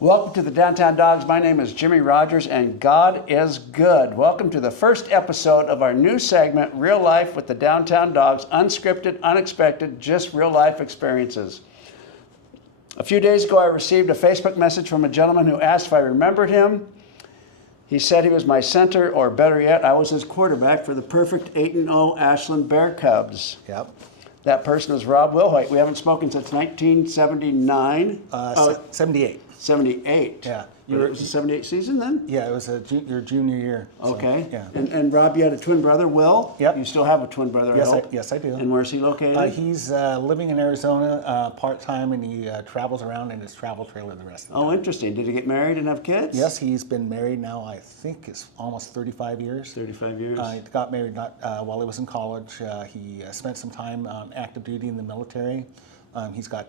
Welcome to the Downtown Dawgs. My name is Jimmy Rogers, and God is good. Welcome to the first episode of our new segment, Real Life with the Downtown Dawgs. Unscripted, unexpected, just real life experiences. A few days ago, I received a Facebook message from a gentleman who asked if I remembered him. He said he was my center, or better yet, I was his quarterback for the perfect 8-0 Ashland Bear Cubs. Yep. That person is Rob Willhoite. We haven't spoken since 1979. 78. 78. Yeah. It was a 78 season then? Yeah, it was your junior year. So, Okay. yeah. And Rob, you had a twin brother, Will? Yep. You still have a twin brother, Yes, I hope? yes, I do. And where's he located? He's living in Arizona part-time, and he travels around in his travel trailer the rest of the time. Oh, interesting. Did he get married and have kids? Yes, he's been married now, I think it's almost 35 years. 35 years. He got married while he was in college. He spent some time active duty in the military. He's got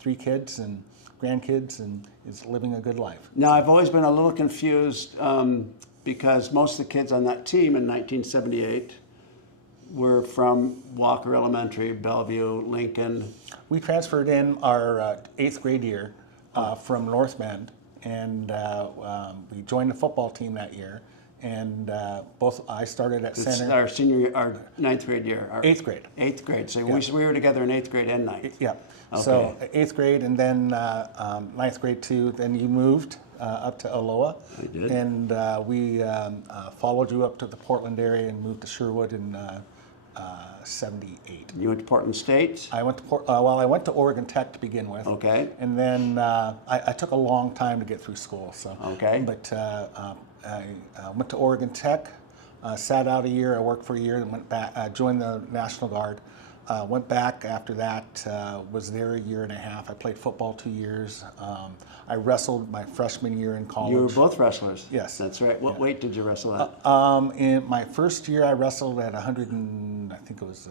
3 kids and grandkids, and is living a good life. Now, I've always been a little confused because most of the kids on that team in 1978 were from Walker Elementary, Bellevue, Lincoln. We transferred in our 8th grade year from North Bend, and we joined the football team that year. And I started at center. Our senior year, our 9th grade year. Our 8th grade. 8th grade. So Yeah. we were together in 8th grade and 9th. Yeah. Okay. So 8th grade, and then 9th grade too. Then you moved up to Aloha. I did. And we followed you up to the Portland area and moved to Sherwood in 78. You went to Portland State? I went to I went to Oregon Tech to begin with. Okay. And then I took a long time to get through school. So. Okay. But I went to Oregon Tech, sat out a year. I worked for a year, and went back. Joined the National Guard. Went back after that. Was there a year and a half. I played football 2 years. I wrestled my freshman year in college. You were both wrestlers? Yes. That's right. What weight did you wrestle at? In my first year, I wrestled at 100 and I think it was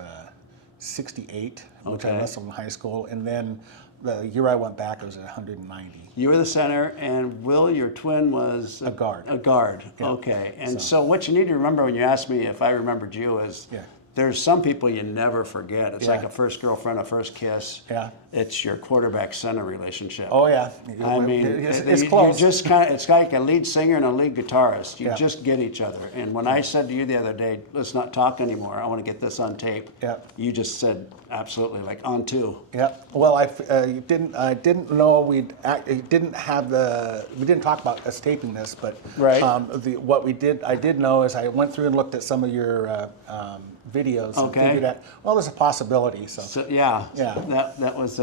68, which I Okay. wrestled in high school. And then the year I went back, I was at 190. You were the center, and Will, your twin, was A guard. A guard. Yeah. Okay. And so what you need to remember when you ask me if I remembered you is Yeah. there's some people you never forget. It's Yeah. like a first girlfriend, a first kiss. Yeah. It's your quarterback-center relationship. Oh yeah, I mean, it's you close. just kind of, it's like a lead singer and a lead guitarist. You Yeah. just get each other. And when I said to you the other day, let's not talk anymore, I want to get this on tape. Yeah. You just said, absolutely, like on to. Yeah. Well, I didn't know we didn't talk about us taping this, but Right. I did know is I went through and looked at some of your videos and Okay. figured out, well, there's a possibility. So, So yeah, Yeah. that was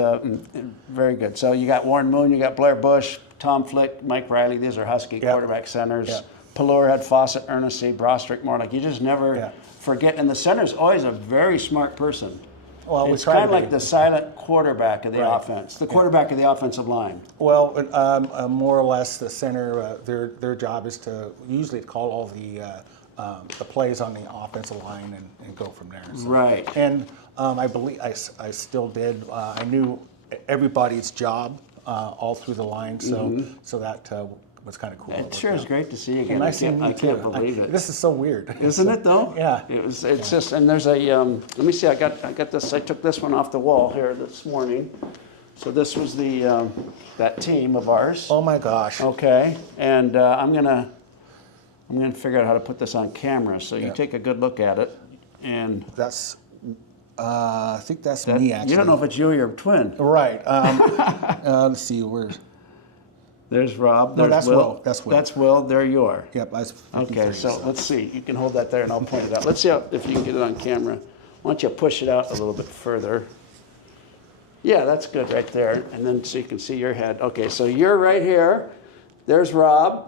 very good. So you got Warren Moon, you got Blair Bush, Tom Flick, Mike Riley. These are Husky Yeah. quarterback centers. Yeah. Pallure had Fawcett, Ernest, Brostrick, more like you just never Yeah. forget. And the center's always a very smart person. well, we It's try kind to of be. like the silent quarterback of the Right. offense, the quarterback of the offensive line. Well, more or less, the center their job is to usually call all the plays on the offensive line and go from there. So. Right. And I believe I still did. I knew everybody's job all through the line, so that was kind of cool. It sure is great to see you again. Nice seeing you I can't too. believe it. This is so weird, Isn't it though? Yeah. It's just, and there's a, let me see, I got this, I took this one off the wall here this morning. So this was the, that team of ours. Oh my gosh. Okay, and I'm gonna figure out how to put this on camera, so you Yeah. take a good look at it, and That's. I think that's me actually. you don't know if it's you or your twin. Right. Let's see. Where's. There's Rob, No, there's that's Will. Will. That's Will. That's Will, there you are. Yep. I was 53, Okay, so let's see. You can hold that there, and I'll point it out. Let's see if you can get it on camera. Why don't you push it out a little bit further? Yeah, that's good right there. And then so you can see your head. Okay, so you're right here. There's Rob,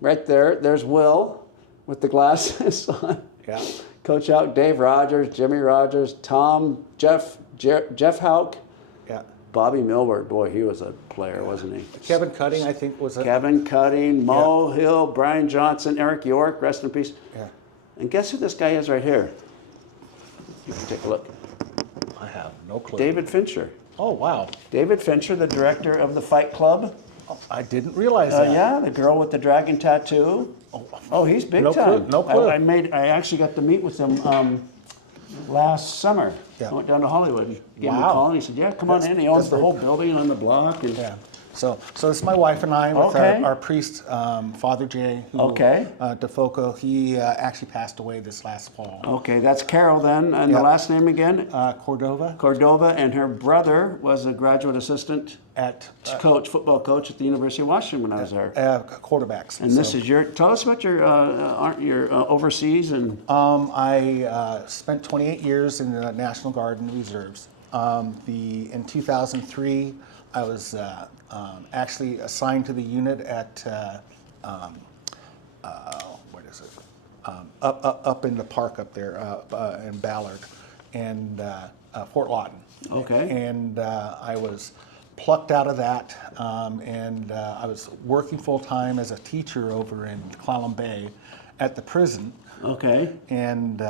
right there. There's Will with the glasses on. Yeah. Coach Houck, Dave Rogers, Jimmy Rogers, Tom, Jeff Houck, Yeah. Bobby Milward. Boy, he was a player, wasn't he? Kevin Cutting, I think, was a. Kevin Cutting, Mo Hill, Brian Johnson, Eric York, rest in peace. Yeah. And guess who this guy is right here? You can take a look. I have no clue. David Fincher. Oh wow. David Fincher, the director of the Fight Club. Oh, I didn't realize that. Yeah, the girl with the dragon tattoo. Oh, he's big No time. clue, no clue. I actually got to meet with him last summer. Yeah. I went down to Hollywood. He gave me a Wow. call and he said, yeah, come on in. He owns that's the very whole cool. building on the block. And Yeah. So it's my wife and I with Okay. our priest, Father Jay, who, Okay. DeFoco. He actually passed away this last fall. Okay, that's Carol then, and the Yep. last name again? Cordova Cordova, and her brother was a graduate assistant at football coach at the University of Washington when I was there. quarterbacks. And this is tell us about your overseas and. I spent 28 years in the National Guard and Reserves. In 2003, I was actually assigned to the unit at what is it? Up in the park up there in Ballard and Fort Lawton. Okay. And I was plucked out of that, and I was working full time as a teacher over in Clallam Bay at the prison. Okay. And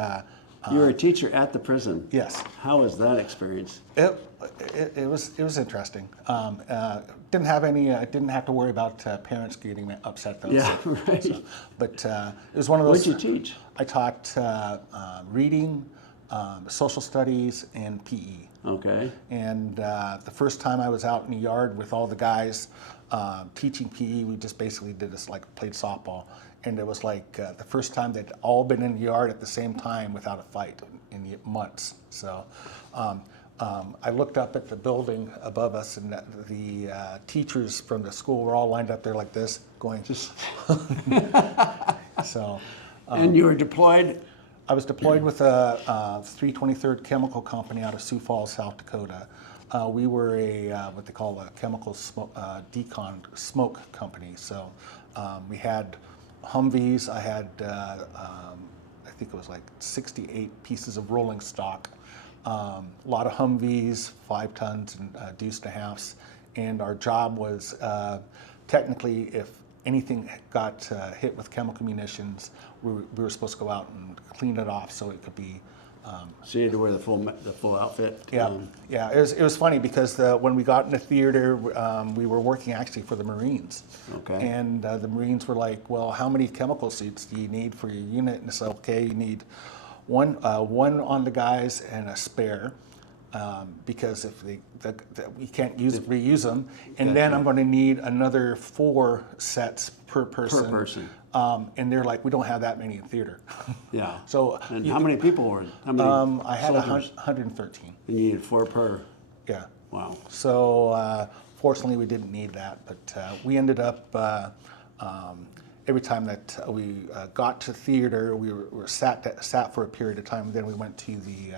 You were a teacher at the prison. yes, How was that experience? it was interesting. Didn't have any. Didn't have to worry about parents getting upset though. Yeah, right. But it was one of those. What'd you teach? I taught reading, social studies, and PE. Okay. And the first time I was out in the yard with all the guys teaching PE, we just basically did this like played softball. And it was like the first time they'd all been in the yard at the same time without a fight in the months. So I looked up at the building above us, and the teachers from the school were all lined up there like this, going. Just. So. And you were deployed. I was deployed with a 323rd Chemical Company out of Sioux Falls, South Dakota. We were a what they call a chemical decon smoke company. So we had Humvees. I had I think it was like 68 pieces of rolling stock. A lot of Humvees, 5 tons and deuce and a halves. And our job was technically if anything got hit with chemical munitions, we were supposed to go out and clean it off so it could be. So you had to wear the full outfit. Yeah, yeah. It was funny because when we got in the theater, we were working actually for the Marines. Okay. And the Marines were like, "Well, how many chemical suits do you need for your unit?" And it's like, "Okay, you need one on the guys and a spare." Because if we can't reuse them, and then I'm going to need another 4 sets per person. Per person. And they're like, we don't have that many in theater. Yeah. So And how many people were? How many? I had soldiers? 113. And you needed 4 per. Yeah. Wow. So fortunately, we didn't need that, but we ended up every time that we got to theater, we were sat for a period of time. Then we went to the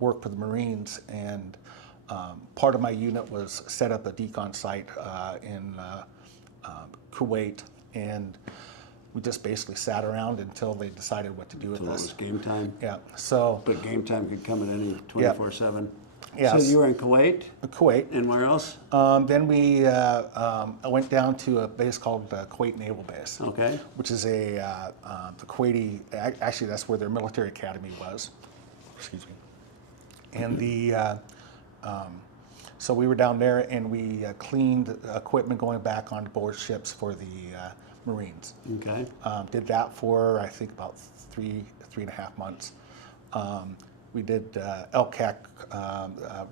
work for the Marines, and part of my unit was set up a decon site in Kuwait, and we just basically sat around until they decided what to do with So it us. was game time. Yeah. So But game time could come at any 24/7. Yes. So you were in Kuwait, Kuwait. and where else? Then we went down to a base called Kuwait Naval Base, Okay. which is the Kuwaiti. Actually, that's where their military academy was. Excuse me. And so we were down there, and we cleaned equipment going back on board ships for the Marines. Okay. Did that for I think about three and a half months. We did LCAC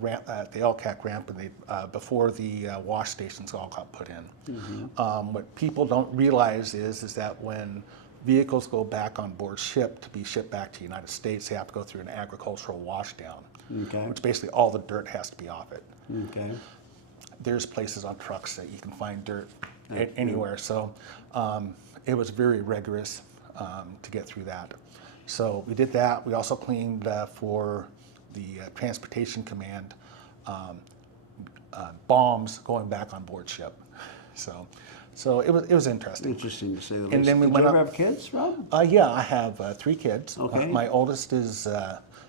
ramp at the LCAC ramp, and before the wash stations all got put in. Mm-hmm. What people don't realize is that when vehicles go back on board ship to be shipped back to the United States, they have to go through an agricultural washdown, Okay. which basically all the dirt has to be off it. Okay. There's places on trucks that you can find dirt anywhere, so it was very rigorous to get through that. So we did that. We also cleaned for the Transportation Command bombs going back on board ship. So it was interesting. Interesting to say the least. And then we Did went you ever up- have kids, Rob? Yeah, I have 3 kids. Okay. My oldest is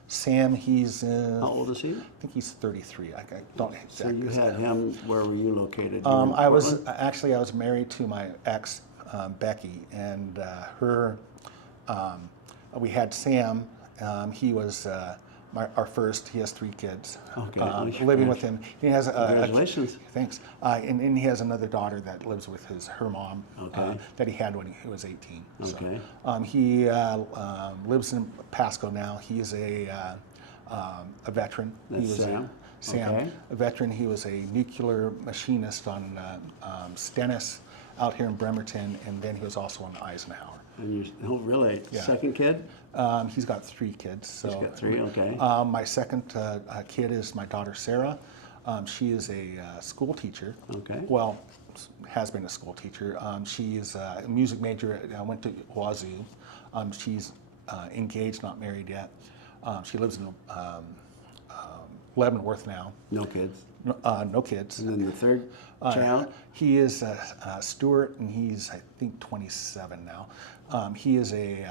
Sam. He's How old is he? I think he's 33. I don't So exactly. you had him. Where were you located? You were in I was Portland? I was married to my ex, Becky, and her. We had Sam. He was our first. He has 3 kids. Okay. Living with him. He has Congratulations. Thanks. And he has another daughter that lives with her mom. Okay. That he had when he was 18. Okay. So, he lives in Pasco now. He's a veteran. That's he was Sam? Sam, Okay. a veteran. He was a nuclear machinist on Stennis out here in Bremerton, and then he was also on the Eisenhower. And you, oh, really? Yeah. Second kid? He's got 3 kids. So, He's got 3, okay. my second kid is my daughter Sarah. She is a school teacher. Okay. Well, has been a school teacher. She is a music major. Went to Wazoo. She's engaged, not married yet. She lives in Leavenworth now. No kids. No kids. And then the third child? He is Stuart, and he's, I think, 27 now. He is a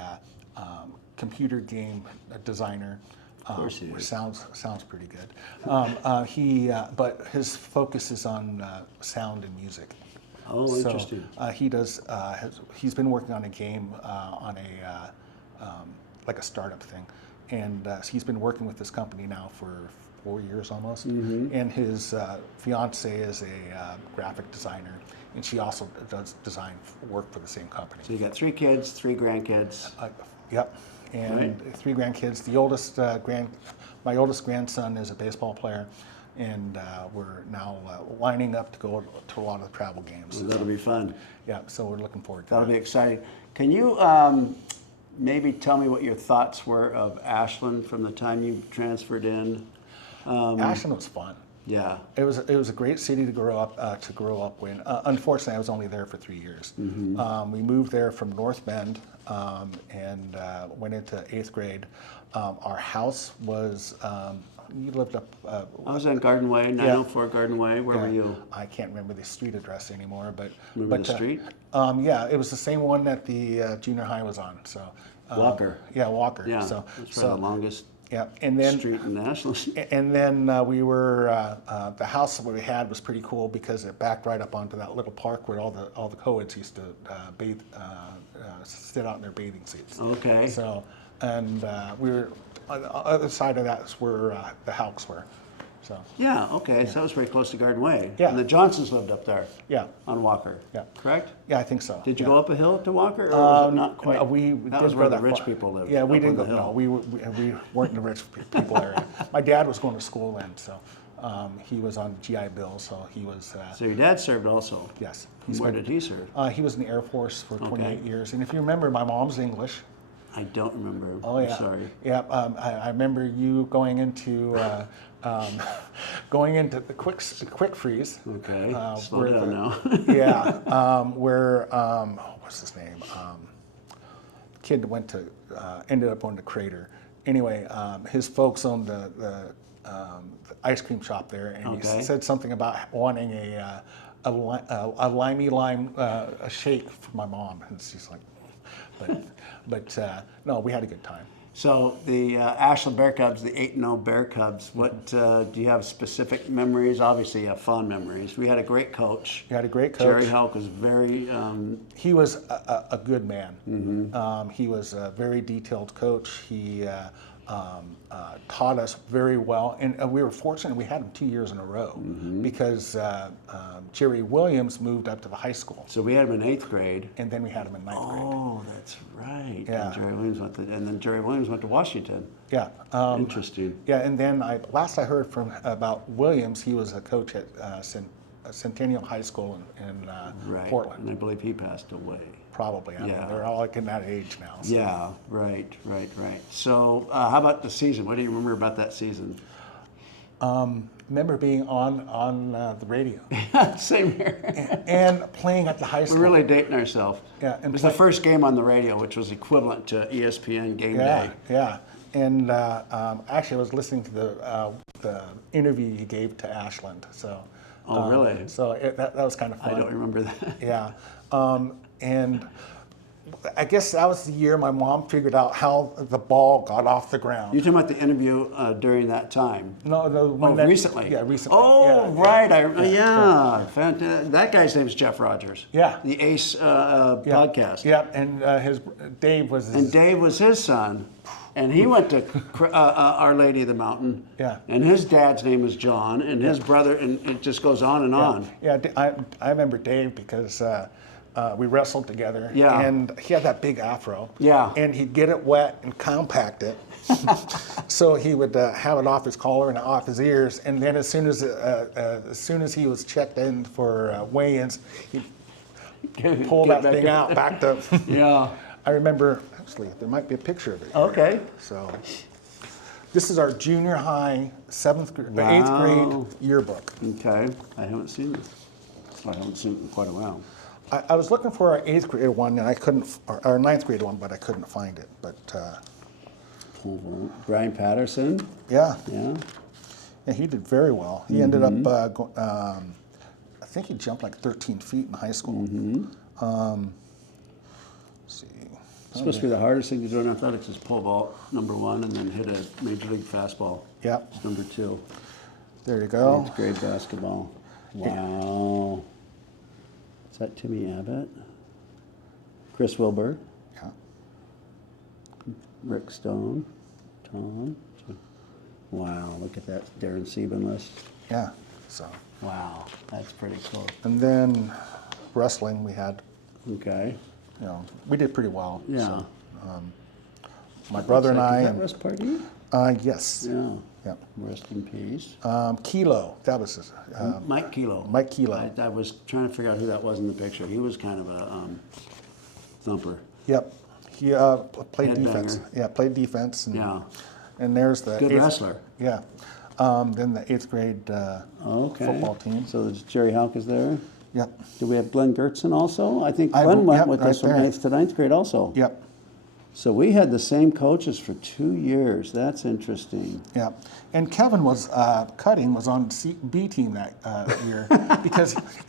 computer game designer. Of course he Which is. sounds pretty good. But his focus is on sound and music. Oh, So, interesting. he's been working on a game on like a startup thing, and he's been working with this company now for 4 years almost. Mm-hmm. And his fiance is a graphic designer, and she also does design work for the same company. So you got 3 kids, 3 grandkids. Yep, and Right. 3 grandkids. The oldest my oldest grandson is a baseball player, and we're now lining up to go to a lot of the travel games. Well, that'll be fun. Yeah, so we're looking forward to That'll that. be exciting. Can you maybe tell me what your thoughts were of Ashland from the time you transferred in? Ashland was fun. Yeah. It was a great city to grow up in. Unfortunately, I was only there for 3 years. Mm-hmm. We moved there from North Bend and went into 8th grade. Our house was you lived up. I was on Garden Way, 904 Garden Way. Where were you? I can't remember the street address anymore, but Remember the street? Yeah, it was the same one that the junior high was on. So Walker. Yeah, Walker. Yeah, So that's probably the longest yeah, and then street in Ashland. And then we were the house that we had was pretty cool because it backed right up onto that little park where all the co-eds used to bathe, sit out in their bathing suits. Okay. So, and we were on the other side of that is where the Houks were. So Yeah, okay, so that was very close to Garden Way. Yeah. And the Johnsons lived up there yeah, on Walker. Yeah. Correct? yeah, I think so. Did you yeah. go up a hill to Walker, or was it not quite? No, we that didn't was go where the that rich far. people lived. Yeah, we up didn't on go. the No, hill. we weren't in the rich people area. My dad was going to school then, so he was on GI Bill, so he was. So your dad served also? Yes. Where did he serve? He was in the Air Force for 28 Okay. years, and if you remember, my mom's English. I don't remember. Oh yeah. I'm sorry. Yeah, I remember you going into the quick freeze. Okay, slow where down now. Yeah, where what's his name? The kid ended up going to Crater. Anyway, his folks owned the ice cream shop there, and Okay. he said something about wanting a limey lime a shake for my mom, and she's like, but no, we had a good time. So the Ashland Bear Cubs, the 8-0 Bear Cubs, what do you have specific memories? Obviously you have fond memories. We had a great coach. We had a great coach. Jerry Houck was very... He was a good man. Mm-hmm. He was a very detailed coach. He taught us very well, and we were fortunate we had him 2 years in a row because Jerry Williams moved up to the high school, So we had him in 8th grade. and then we had him in 9th grade. Oh, that's right. Yeah. And then Jerry Williams went to Washington. Yeah. Interesting. Yeah, and then last I heard from about Williams, he was a coach at Centennial High School in Right. Portland. And I believe he passed away. Probably. I mean, Yeah. they're all like in that age now. So. Yeah, right. So how about the season? What do you remember about that season? Remember being on the radio Same here. and playing at the high school. We're really dating ourselves. Yeah, It and was the first game on the radio, which was equivalent to ESPN Game Yeah, Day. yeah. And actually, I was listening to the interview you gave to Ashland. So. Oh, really? So that was kind of fun. I don't remember that. Yeah, and I guess that was the year my mom figured out how the ball got off the ground. You're talking about the interview during that time. No, the one Oh, that, recently. Yeah, recently. Oh, Yeah, right. yeah. Fantastic. That guy's name is Jeff Rogers. Yeah. The Ace podcast. Yeah, and Dave was his. And Dave was his son, and he went to Our Lady of the Mountain. Yeah. And his dad's name was John, and his brother, and it just goes on and on. Yeah, I remember Dave because we wrestled together. Yeah. And he had that big afro. Yeah. And he'd get it wet and compact it. So he would have it off his collar and off his ears, and then as soon as he was checked in for weigh-ins, he'd pull that thing out back to. Yeah. I remember, actually, there might be a picture of it here. Okay. So this is our junior high eighth Wow. grade yearbook. Okay. I haven't seen this. I haven't seen it in quite a while. I was looking for our eighth grade one, and I couldn't, or our ninth grade one, but I couldn't find it. But Brian Patterson. yeah, Yeah. and he did very well. He ended up, I think he jumped like 13 feet in high school. Let's see. It's supposed to be the hardest thing to do in athletics is pole vault, number 1, and then hit a major league fastball. Yep. It's number 2. There you go. 8th grade basketball. Wow. Is that Timmy Abbott? Chris Wilbur? Yeah. Rick Stone? Tom? Wow, look at that Darren Sieben list. Yeah. So, Wow, that's pretty cool. and then wrestling, we had, Okay. we did pretty well. Yeah. So, my brother and Is I, that Rest Party? yes. Yeah. Yep. Rest in peace. Kilo, that was his, Mike Kilo. Mike Kilo. I was trying to figure out who that was in the picture. He was kind of a thumper. Yep. He played Headbanger. defense. Yeah, played defense. And, Yeah. And there's the Good eighth- wrestler. Yeah. Then the 8th grade Okay. football team. So there's Jerry Houck is there. Yep. Do we have Glenn Gertzen also? I think I Glenn bel- went yep, with right us from there. 8th to 9th grade also. Yep. So we had the same coaches for 2 years. That's interesting. Yeah, and Kevin was on B team that year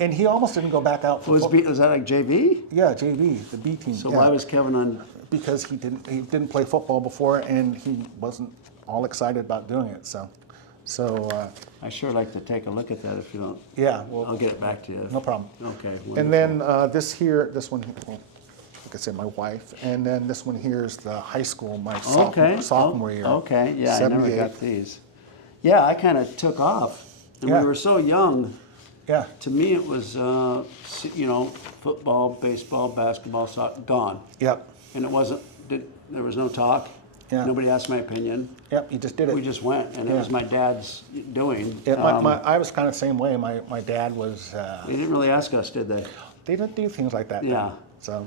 and he almost didn't go back out for Was that like JV? yeah, JV, the B team. So yeah. why was Kevin on? Because he didn't play football before, and he wasn't all excited about doing it. So I sure like to take a look at that if you don't. yeah, well, I'll get it back to you. no problem. Okay. And then this one, well, like I said, my wife, and then this one here is the high school, my sophomore year. Okay, yeah, I never 78. got these. Yeah, I kind of took off, and Yeah. we were so young. Yeah, To me, it was football, baseball, basketball, soccer, gone, yep, and it wasn't. There was no talk. Yeah. Nobody asked my opinion. yep, you just did it. We just went, and it Yeah. was my dad's doing. Yeah, I was kind of the same way. My dad was. They didn't really ask us, did they? They didn't do things like that. then. Yeah. So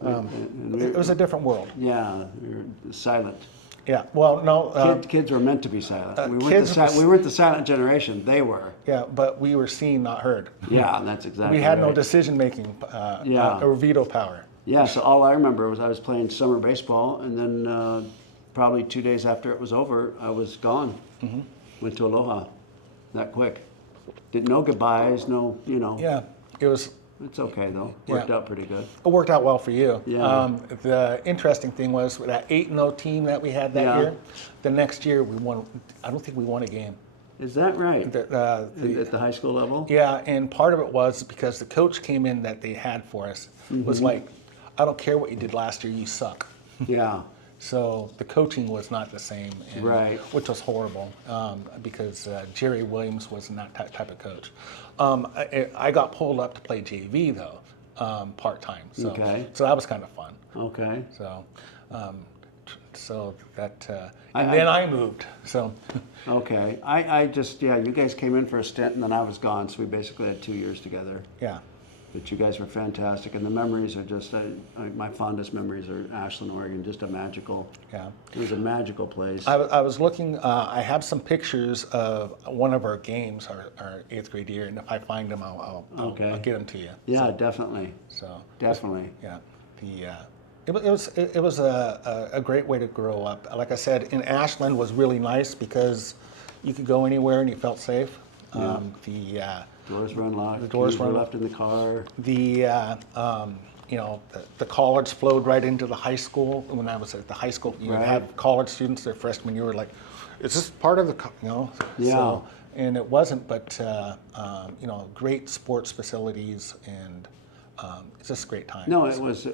And it was a different world. Yeah, we were silent. Yeah. Well, no. Kids were meant to be silent. We weren't, kids was- we weren't the silent generation. They were. Yeah, but we were seen, not heard. Yeah, that's exactly. We had no right. decision making Yeah. or veto power. Yeah, so all I remember was I was playing summer baseball, and then probably 2 days after it was over, I was gone. Mm-hmm. Went to Aloha, that quick. Didn't know goodbyes, no, Yeah. It was. It's okay though. Worked Yeah. out pretty good. It worked out well for you. Yeah. The interesting thing was with that 8-0 team that we had that Yeah. year. The next year we won. I don't think we won a game. Is that right? The, At the high school level? Yeah, and part of it was because the coach came in that they had for us was like, I don't care what you did last year, you suck. Yeah. So the coaching was not the same, and, Right. which was horrible because Jerry Williams was not that type of coach. I got pulled up to play JV though, part time. So, Okay. so that was kind of fun. Okay. So that, I- and then I moved. So Okay. I just, yeah, you guys came in for a stint and then I was gone, so we basically had 2 years together. yeah, But you guys were fantastic, and the memories are just, my fondest memories are Ashland, Oregon, just a magical, yeah. it was a magical place. I was looking. I have some pictures of one of our games, our 8th grade year, and if I find them, I'll get them to you. Yeah, definitely, So definitely. yeah, it was a great way to grow up. Like I said, in Ashland was really nice because you could go anywhere and you felt safe. Doors were unlocked, The doors keys were were unlocked. left in the car. The college flowed right into the high school. When I was at the high school, you would Right. have college students, their freshmen year, were like, is this part of the, Yeah. So, and it wasn't, but, great sports facilities and it's just a great time. No, it was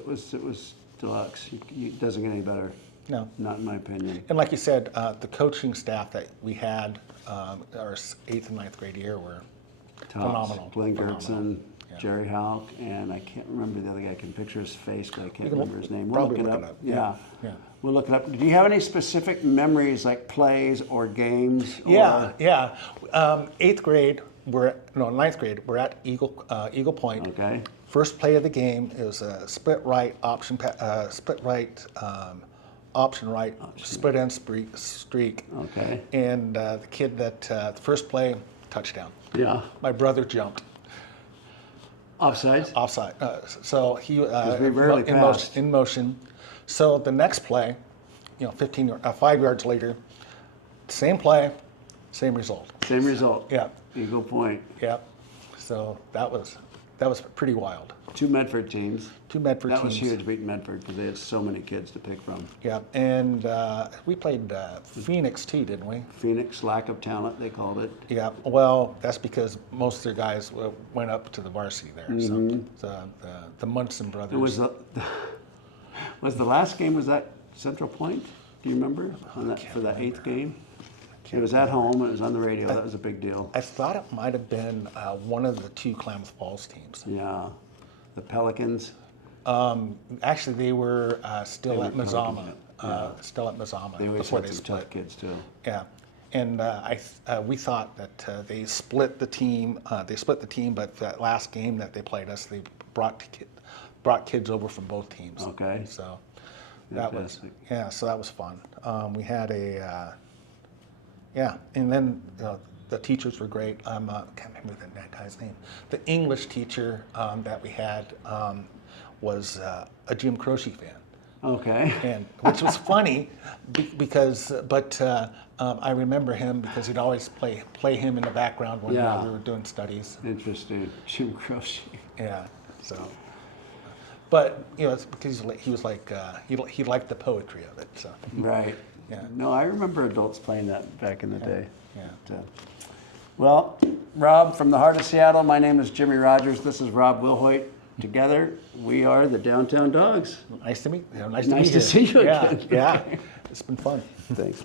deluxe. It doesn't get any better, No. not in my opinion. And like you said, the coaching staff that we had our 8th and 9th grade year were Tops. phenomenal. Glenn phenomenal. Gertzen, Yeah. Jerry Houck, and I can't remember the other guy. I can picture his face, but I can't remember his name. Probably We'll look look it up. Yeah. We'll look it up. Do you have any specific memories, like plays or games? Yeah, yeah. Eighth grade, ninth grade, we're at Eagle Point. Okay. First play of the game is a split right, option right, split end streak. Okay. And the kid that, the first play, touchdown. Yeah. My brother jumped. Offsides? Offside. So he we rarely passed. in motion. So the next play, 5 yards later, same play, same result. Same result. Yeah. Eagle Point. Yeah. So that was pretty wild. 2 Medford teams. Two Medford That teams. was huge, beating Medford, because they had so many kids to pick from. Yeah, and we played Phoenix too, didn't we? Phoenix, lack of talent, they called it. Yeah. Well, that's because most of their guys went up to the varsity there. Mm-hmm. So the Munson brothers. It was was the last game, was that Central Point? Do you remember for that 8th game? It was at home. It was on the radio. That was a big deal. I thought it might have been one of the 2 Klamath Falls teams. Yeah, the Pelicans. Actually, they were still at Mazama. Still at They Mazama always before had they some split. tough kids too. Yeah, and we thought that they split the team. But that last game that they played us, they brought kids over from both teams. Okay. So that Fantastic. so that was fun. We had and then the teachers were great. I can't remember that guy's name. The English teacher that we had was a Jim Croce fan. Okay. And which was funny because I remember him because he'd always play him in the background when we were doing studies. Interesting. Jim Croce. Yeah. So, but it's because he was like he liked the poetry of it. So. Right. Yeah. No, I remember adults playing that back in the day. Yeah. But, well, Rob, from the heart of Seattle, my name is Jimmy Rogers. This is Rob Willhoite. Together, we are the Downtown Dawgs. Nice to meet you. Nice to see you again. Yeah. It's been fun. Thanks.